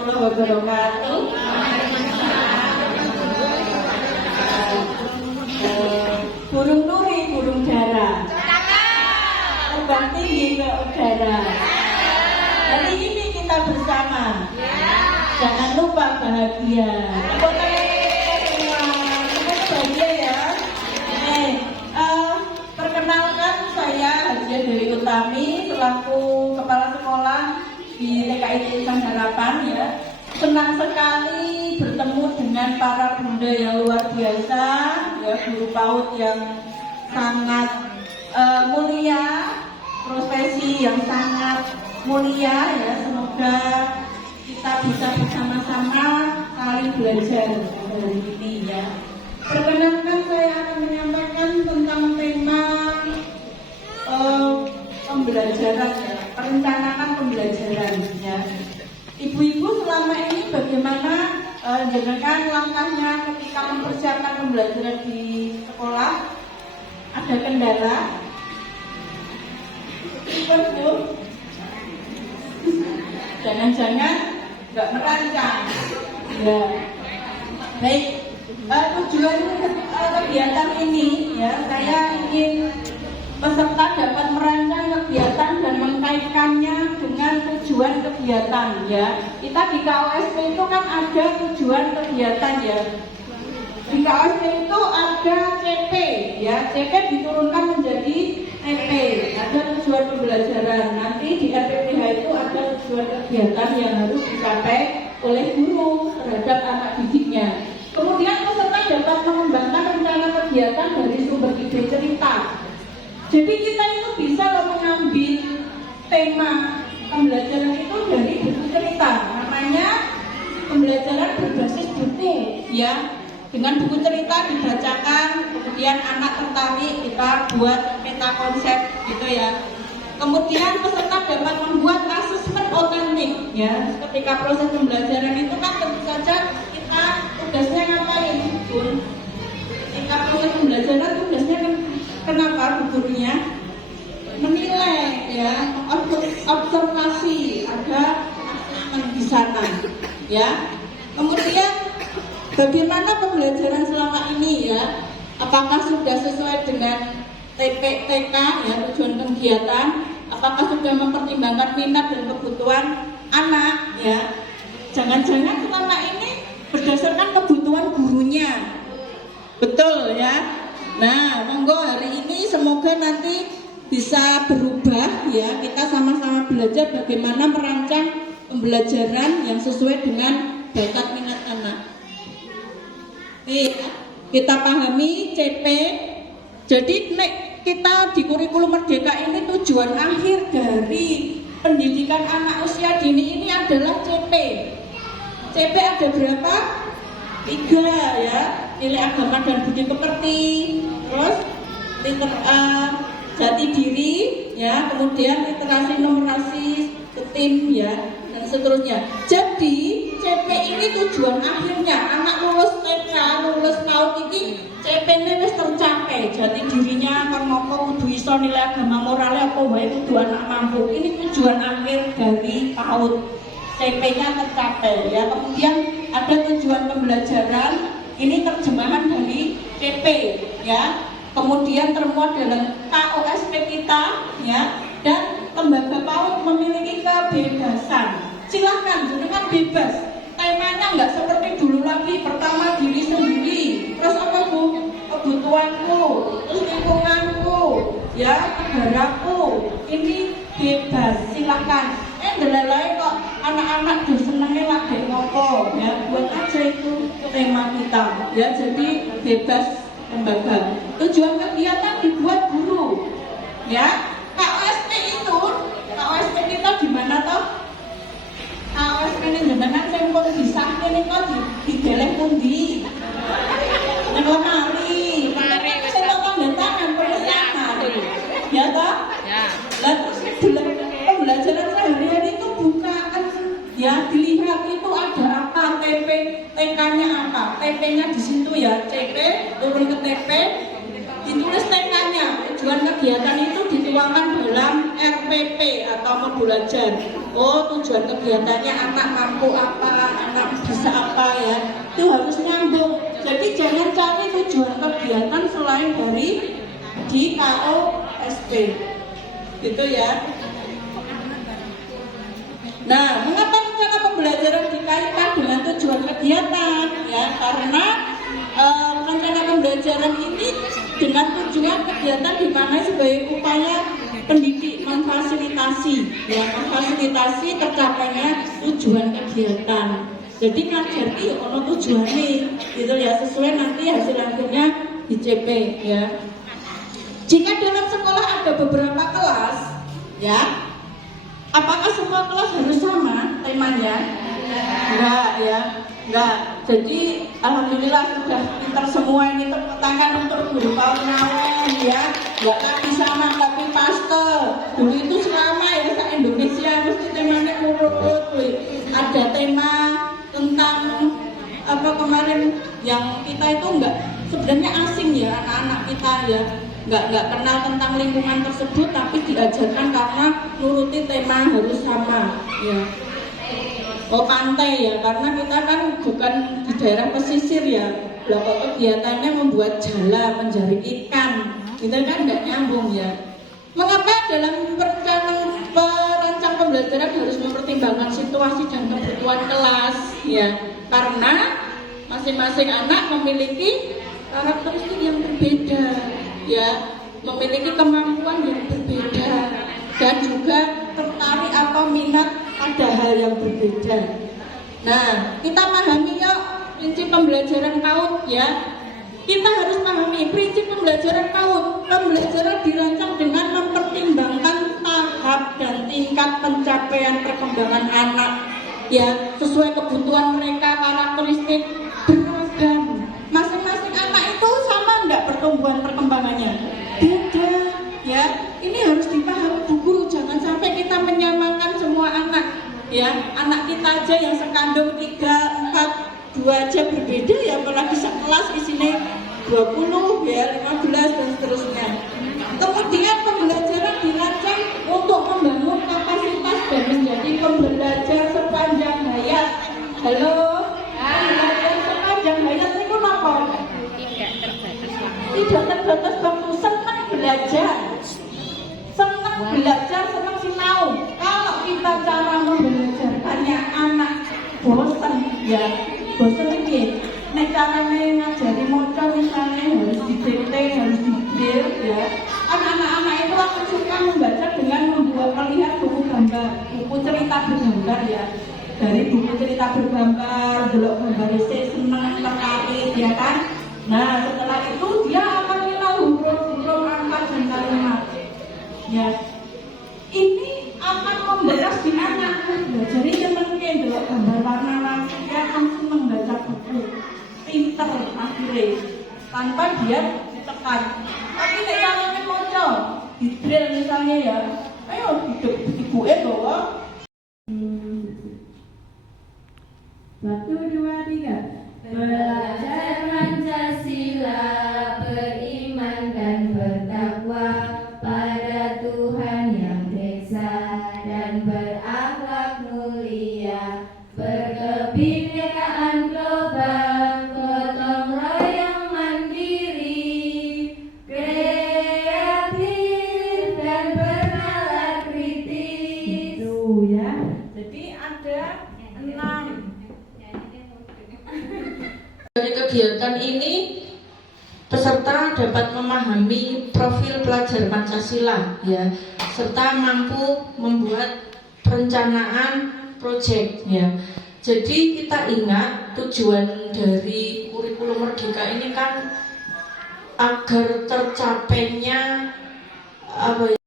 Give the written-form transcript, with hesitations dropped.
warahmatullahi wabarakatuh. Burung nuri, burung dara, terbang tinggi ke udara. Hari ini kita bersama. Jangan lupa bahagia. Bahagia ya. Perkenalkan saya Hajiah Dewi Utami selaku Kepala Sekolah di TKI Insan Harapan ya. Senang sekali bertemu dengan para bunda yang luar biasa, ya, guru PAUD yang sangat mulia, profesi yang sangat mulia ya. Semoga kita bisa bersama-sama saling belajar dari ini ya. Perkenalkan saya akan menyampaikan tentang tema pembelajaran ya, perencanaan pembelajaran ya. Ibu-ibu selama ini bagaimana dengan langkahnya ketika mempersiapkan pembelajaran di sekolah? Ada kendala? Ibu, jangan-jangan nggak merancang. Ya, baik. Tujuan kegiatan ini ya, saya ingin peserta dapat merancang kegiatan dan mengkaitkannya dengan tujuan kegiatan ya. Kita di KOSP itu kan ada tujuan kegiatan ya. Di KOSP itu ada CP ya, CP diturunkan menjadi TP, ada tujuan pembelajaran. Nanti di RPPH itu ada tujuan kegiatan yang harus dicapai oleh guru terhadap anak didiknya. Kemudian peserta dapat mengembangkan rencana kegiatan dari sumber ide cerita. Jadi kita itu bisa mengambil tema pembelajaran itu dari buku cerita. Namanya pembelajaran berbasis buku ya. Dengan buku cerita dibacakan, kemudian anak tertarik, kita buat peta konsep gitu ya. Kemudian peserta dapat membuat asesmen otentik ya. Ketika proses pembelajaran itu kan tentu saja kita tugasnya ngapain, Bun? Ketika proses pembelajaran tugasnya kenapa gurunya menilai ya, observasi, ada asesmen di sana ya. Kemudian bagaimana pembelajaran selama ini ya? Apakah sudah sesuai dengan TK ya, tujuan kegiatan? Apakah sudah mempertimbangkan minat dan kebutuhan anak ya? Jangan-jangan selama ini berdasarkan kebutuhan gurunya, betul ya? Nah, monggo hari ini semoga nanti bisa berubah ya. Kita sama-sama belajar bagaimana merancang pembelajaran yang sesuai dengan bakat minat anak. Kita pahami CP. Jadi kita di kurikulum Merdeka ini tujuan akhir dari pendidikan anak usia dini ini adalah CP. CP ada berapa? 3 ya. Nilai agama dan budi pekerti, terus jati diri ya, kemudian literasi numerasi ketim ya, dan seterusnya. Jadi CP ini tujuan akhirnya anak lulus TK, lulus PAUD ini CP ini wis tercapai. Jati dirinya kan ngopo kudu iso, nilai agama moralnya apa wae kudu anak mampu. Ini tujuan akhir dari PAUD. CP-nya tercapai ya. Kemudian ada tujuan pembelajaran, ini terjemahan dari CP ya. Kemudian termuat dalam KOSP kita ya, dan lembaga PAUD memiliki kebebasan. Silahkan dengan bebas. Temanya nggak seperti dulu lagi. Pertama diri sendiri, terus apa Bu? Kebutuhanku, terus lingkunganku, ya negaraku. Ini bebas. Silahkan. Delalai kok anak-anak tuh senengnya lagi ngopo ya, buat aja itu tema kita ya. Jadi bebas lembaga. Tujuan kegiatan dibuat guru ya. KOSP itu, KOSP kita gimana toh? KOSP ini jenengan sing pun disah ini kok dideleh pundi? Nek lemari, sing tanda tangan persiapan. Ya toh? Ya. Lah terus pembelajaran sehari-hari itu bukan ya, dilihat itu ada apa, TP, TK-nya apa, TP-nya di situ ya, CP turun ke TP, ditulis TK-nya, tujuan kegiatan itu di dituangkan dalam RPP atau modul belajar. Oh, tujuan kegiatannya anak mampu apa, anak bisa apa ya, itu harus nyambung. Jadi jangan cari tujuan kegiatan selain dari di KOSP, gitu ya. Nah, mengapa rencana pembelajaran dikaitkan dengan tujuan kegiatan? Ya, karena rencana pembelajaran ini dengan tujuan kegiatan dimaknai sebagai upaya pendidik memfasilitasi, ya, memfasilitasi tercapainya tujuan kegiatan. Jadi ngajar itu ono tujuannya, gitu ya, sesuai nanti hasil akhirnya di CP, ya. Jika dalam sekolah ada beberapa kelas, ya, apakah semua kelas harus sama temanya? Enggak, ya, enggak. Jadi alhamdulillah sudah pintar semua ini, tepuk tangan untuk guru Paulawan, ya. Enggak lagi sama tapi paste. Dulu itu selama ya se Indonesia mesti temanya urut. Ada tema tentang apa kemarin yang kita itu enggak sebenarnya asing ya, anak-anak kita ya. Nggak kenal tentang lingkungan tersebut, tapi diajarkan karena nuruti tema harus sama, ya. Oh, pantai ya, karena kita kan bukan di daerah pesisir ya. Lah kok kegiatannya membuat jala, mencari ikan, itu kan nggak nyambung ya. Mengapa dalam perancang pembelajaran harus mempertimbangkan situasi dan kebutuhan kelas, ya? Karena masing-masing anak memiliki karakteristik yang berbeda, ya, memiliki kemampuan yang berbeda dan juga tertarik atau minat pada hal yang berbeda. Nah, kita pahami ya prinsip pembelajaran PAUD, ya. Kita harus pahami prinsip pembelajaran PAUD. Pembelajaran dirancang dengan mempertimbangkan tahap dan tingkat pencapaian perkembangan anak, ya, sesuai kebutuhan mereka, karakteristik beragam. Masing-masing anak itu sama enggak pertumbuhan perkembangannya? Beda, ya. Ini harus dipahami Bu Guru, jangan sampai kita menyamakan semua anak, ya. Anak kita aja yang sekandung 3, 4, 2 aja berbeda ya, apalagi sekelas isinya 20, ya, 15 dan seterusnya. Kemudian pembelajaran dirancang untuk membangun kapasitas dan menjadi pembelajar sepanjang hayat. Halo? Pembelajar sepanjang hayat itu apa? Tidak terbatas waktu, senang belajar. Senang belajar, senang sinau. Kalau kita cara membelajarkannya anak bosan, ya, bosan ini. Nek caranya ngajari moco misalnya harus didikte, harus didrill, ya. Anak-anak itu akan suka membaca dengan melihat buku gambar, buku cerita bergambar, ya. Dari buku cerita bergambar, delok gambar senang, tertarik, ya kan. Nah, setelah itu dia akan mengenal huruf-huruf, angka dan kalimat, ya. Ini akan memberas di anak. Jadi teman-teman delok gambar warna-warni, dia akan senang baca buku. Pinter akhirnya tanpa dia ditekan. Tapi nek caranya moco didrill misalnya, ya, ayo ibuke bawa 1, 2, 3 belajar Pancasila, beriman dan bertakwa pada Tuhan yang esa dan berakhlak mulia, berkebinekaan global, gotong royong mandiri, kreatif dan bernalar kritis. Itu ya. Jadi ada 6. Dari kegiatan ini peserta dapat memahami profil pelajar Pancasila, ya, serta mampu membuat perencanaan proyek, ya. Jadi kita ingat tujuan dari kurikulum Merdeka ini kan agar tercapainya apa ya,